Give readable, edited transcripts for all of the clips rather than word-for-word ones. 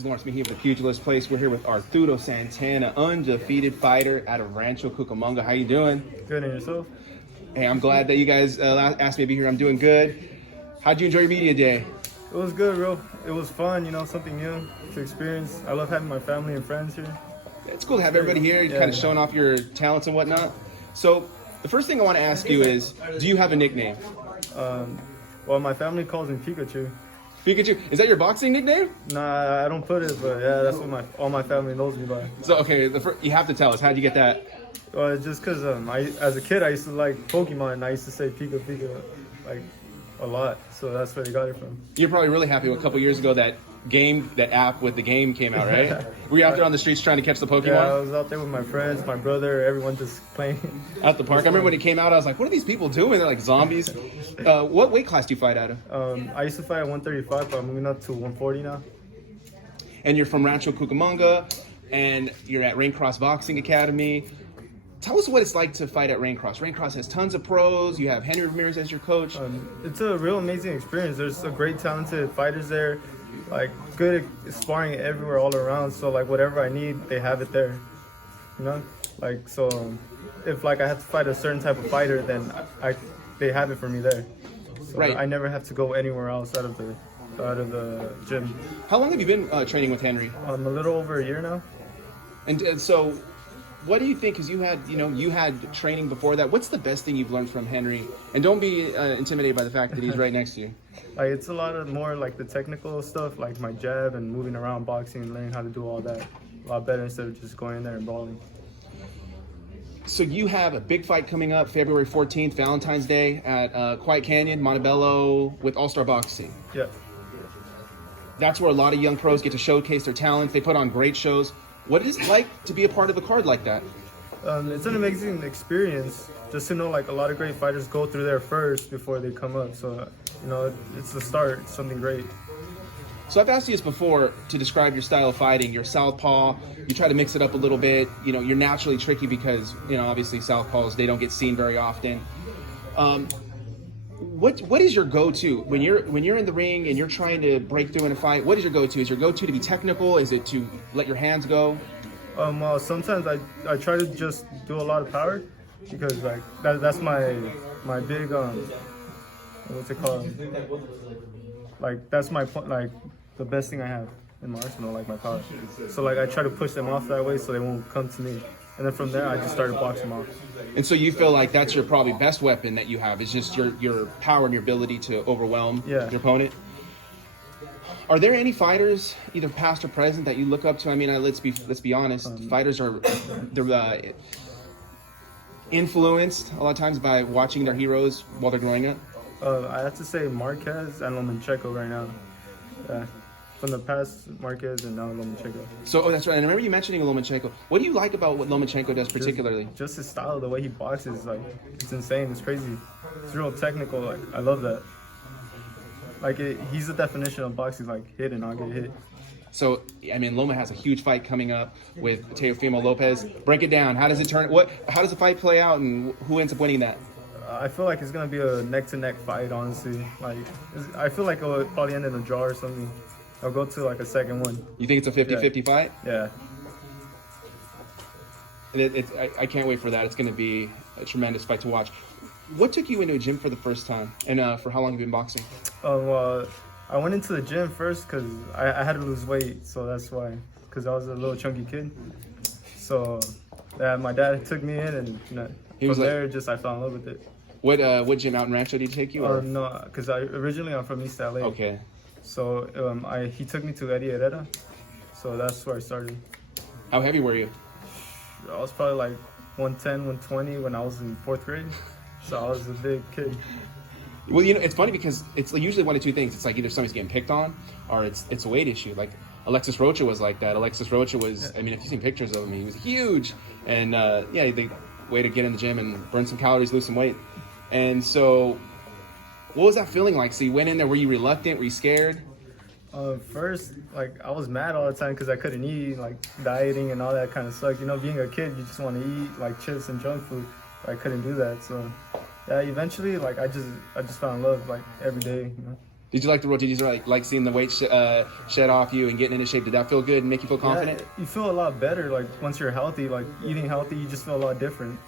is Lawrence Mejia with the Pugilist place. We're here with Arturo Santana, undefeated fighter out of Rancho Cucamonga. How you doing? Good, and yourself? Hey, I'm glad that you guys asked me to be here. I'm doing good. How'd you enjoy your media day? It was good, bro. It was fun, something new to experience. I love having my family and friends here. It's cool to have everybody here, kind of showing off your talents and whatnot. So, the first thing I want to ask you is, do you have a nickname? Well, my family calls me Pikachu. Pikachu, is that your boxing nickname? Nah, I don't put it, but yeah, that's what all my family knows me by. So, okay, you have to tell us, how'd you get that? Well, it's just because as a kid, I used to like Pokemon, and I used to say Pika Pika, like, a lot. So that's where they got it from. You're probably really happy a couple years ago that app with the game came out, right? Were you out there on the streets trying to catch the Pokemon? Yeah, I was out there with my friends, my brother, everyone just playing. At the park. I remember when it came out, I was like, what are these people doing? They're like zombies. What weight class do you fight out of? I used to fight at 135, but I'm moving up to 140 now. And you're from Rancho Cucamonga, and you're at Raincross Boxing Academy. Tell us what it's like to fight at Raincross. Raincross has tons of pros. You have Henry Ramirez as your coach. It's a real amazing experience. There's a great talented fighters there, like good sparring everywhere all around. So like whatever I need, they have it there. Like so, if like I have to fight a certain type of fighter, then they have it for me there. So right. I never have to go anywhere else out of the gym. How long have you been training with Henry? A little over a year now. And so, what do you think? Because you had training before that. What's the best thing you've learned from Henry? And don't be intimidated by the fact that he's right next to you. Like it's a lot of more like the technical stuff, like my jab and moving around boxing and learning how to do all that a lot better instead of just going in there and brawling. So you have a big fight coming up February 14th, Valentine's Day at Quiet Canyon, Montebello with All-Star Boxing. Yeah. That's where a lot of young pros get to showcase their talents. They put on great shows. What is it like to be a part of a card like that? It's an amazing experience just to know like a lot of great fighters go through there first before they come up. So, it's the start. It's something great. So I've asked you this before to describe your style of fighting. You're southpaw. You try to mix it up a little bit. You're naturally tricky because, obviously southpaws, they don't get seen very often. What is your go-to when you're in the ring and you're trying to break through in a fight? What is your go-to? Is your go-to to be technical? Is it to let your hands go? Well, sometimes I try to just do a lot of power because like that's my big what's it called? Like that's my like the best thing I have in my arsenal, like my power. So like I try to push them off that way so they won't come to me. And then from there, I just started boxing them off. And so you feel like that's your probably best weapon that you have is just your power and your ability to overwhelm your opponent. Are there any fighters, either past or present, that you look up to? I mean, let's be honest. Fighters they're influenced a lot of times by watching their heroes while they're growing up. I have to say Marquez and Lomachenko right now. Yeah. From the past, Marquez and now Lomachenko. So, that's right. And I remember you mentioning Lomachenko. What do you like about what Lomachenko does particularly? Just his style, the way he boxes, like, it's insane. It's crazy. It's real technical. Like, I love that. Like, he's the definition of boxing, like, hit and not get hit. So, I mean, Loma has a huge fight coming up with Teofimo Lopez. Break it down. How does it turn? How does the fight play out, and who ends up winning that? I feel like it's gonna be a neck-to-neck fight, honestly. Like, I feel like it'll probably end in a draw or something. I'll go to like a second one. You think it's a 50-50 fight? Yeah. I can't wait for that. It's going to be a tremendous fight to watch. What took you into a gym for the first time, and for how long have you been boxing? Well, I went into the gym first because I had to lose weight, so that's why. Because I was a little chunky kid. So my dad took me in, and from there, I fell in love with it. What gym out in Rancho did he take you? No, because originally I'm from East LA. Okay. So he took me to Eddie Herrera, so that's where I started. How heavy were you? I was probably like 110, 120 when I was in 4th grade, so I was a big kid. Well, it's funny because it's usually one of two things. It's like either somebody's getting picked on or it's a weight issue. Like Alexis Rocha was like that. Alexis Rocha was, I mean, if you've seen pictures of him, he was huge. And the way to get in the gym and burn some calories, lose some weight. And so what was that feeling like? So you went in there, were you reluctant? Were you scared? First, like, I was mad all the time because I couldn't eat, like, dieting and all that kind of stuff. Being a kid, you just want to eat, like, chips and junk food. I couldn't do that, so, yeah, eventually, like, I just fell in love, like, every day, Did you like the road? Did you like seeing the weight shed off you and getting into shape? Did that feel good and make you feel confident? Yeah, you feel a lot better. Like once you're healthy, like eating healthy, you just feel a lot different,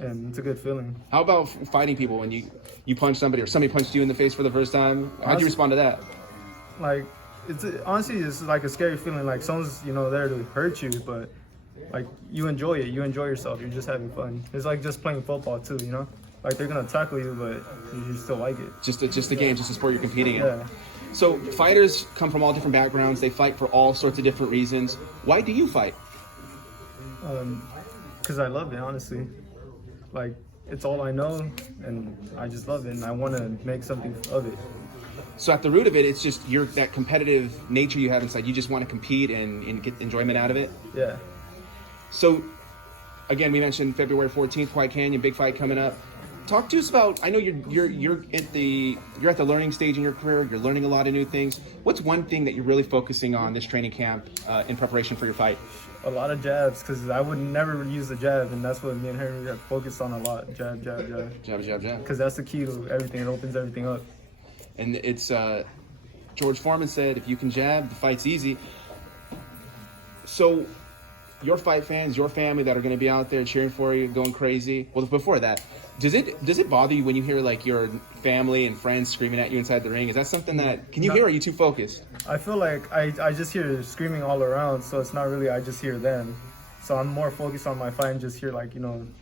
and it's a good feeling. How about fighting people when you punch somebody or somebody punched you in the face for the first time? How'd you respond to that? Like honestly, it's like a scary feeling. Like someone's there to hurt you, but like you enjoy it. You enjoy yourself. You're just having fun. It's like just playing football too. Like they're gonna tackle you, but you still like it. Just a game, just a sport you're competing in. Yeah. So fighters come from all different backgrounds. They fight for all sorts of different reasons. Why do you fight? Because I love it, honestly. Like it's all I know, and I just love it, and I want to make something of it. So at the root of it, it's just that competitive nature you have inside. You just want to compete and get enjoyment out of it. Yeah. So, again, we mentioned February 14th, White Canyon, big fight coming up. Talk to us about. I know you're at the learning stage in your career. You're learning a lot of new things. What's one thing that you're really focusing on this training camp in preparation for your fight? A lot of jabs, because I would never use the jab, and that's what me and Henry have focused on a lot. Jab, jab, jab. Jab, jab, jab. Because that's the key to everything. It opens everything up. And it's George Foreman said, if you can jab, the fight's easy. So your fight fans, your family that are going to be out there cheering for you, going crazy. Well, before that, does it bother you when you hear like your family and friends screaming at you inside the ring? Is that something that can you hear? Or are you too focused? I feel like I just hear screaming all around, so it's not really I just hear them. So I'm more focused on my fight and just hear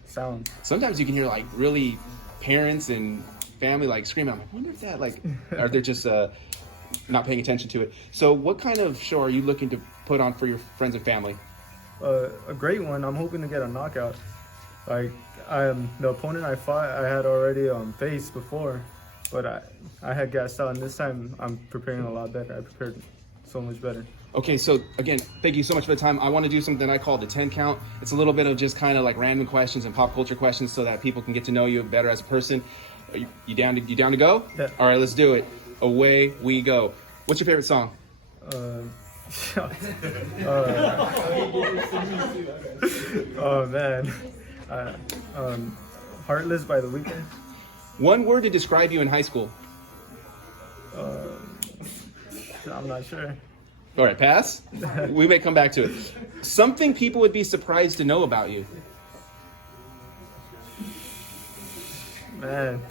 sound. Sometimes you can hear like really parents and family like screaming. I'm like, I wonder if that or they're just not paying attention to it. So what kind of show are you looking to put on for your friends and family? A great one. I'm hoping to get a knockout. Like the opponent I fought, I had already faced before, but I had gassed out, and this time I'm preparing a lot better. I prepared so much better. Okay, so again, thank you so much for the time. I want to do something I call the 10 count. It's a little bit of just kind of like random questions and pop culture questions so that people can get to know you better as a person. Are you down to go? Yeah. All right, let's do it. Away we go. What's your favorite song? Oh man, Heartless by The Weeknd. One word to describe you in high school. I'm not sure. All right, pass. We may come back to it. Something people would be surprised to know about you. Man,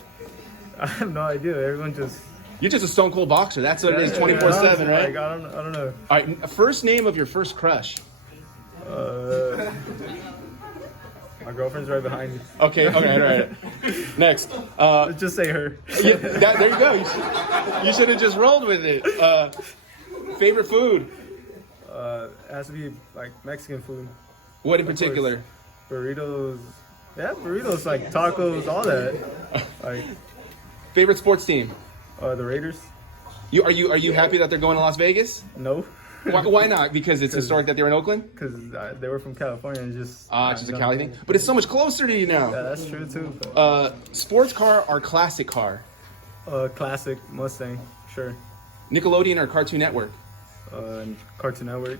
I have no idea. Everyone just... You're just a stone cold boxer. That's what it is, 24/7, right? Like, I don't know. All right, first name of your first crush. My girlfriend's right behind me. Okay, all right. Next. Let's just say her. Yeah, there you go. You should have just rolled with it. Favorite food? It has to be like Mexican food. What in particular? Burritos. Yeah, burritos, like tacos, all that. Like Favorite sports team? the Raiders. Are you happy that they're going to Las Vegas? No. Why not? Because it's historic that they're in Oakland? Because they were from California and just... It's just a Cali thing? But it's so much closer to you now. Yeah, that's true too. But, Sports car or classic car? classic Mustang, sure. Nickelodeon or Cartoon Network? Cartoon Network.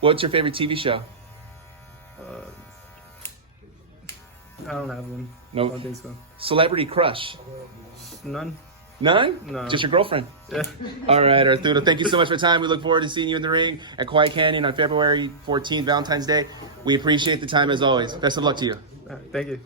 What's your favorite TV show? I don't have one. Nope. I don't think so. Celebrity crush? None? None? No. Just your girlfriend? Yeah. All right, Arturo, thank you so much for your time. We look forward to seeing you in the ring at Quiet Canyon on February 14th, Valentine's Day. We appreciate the time as always. Best of luck to you. Thank you.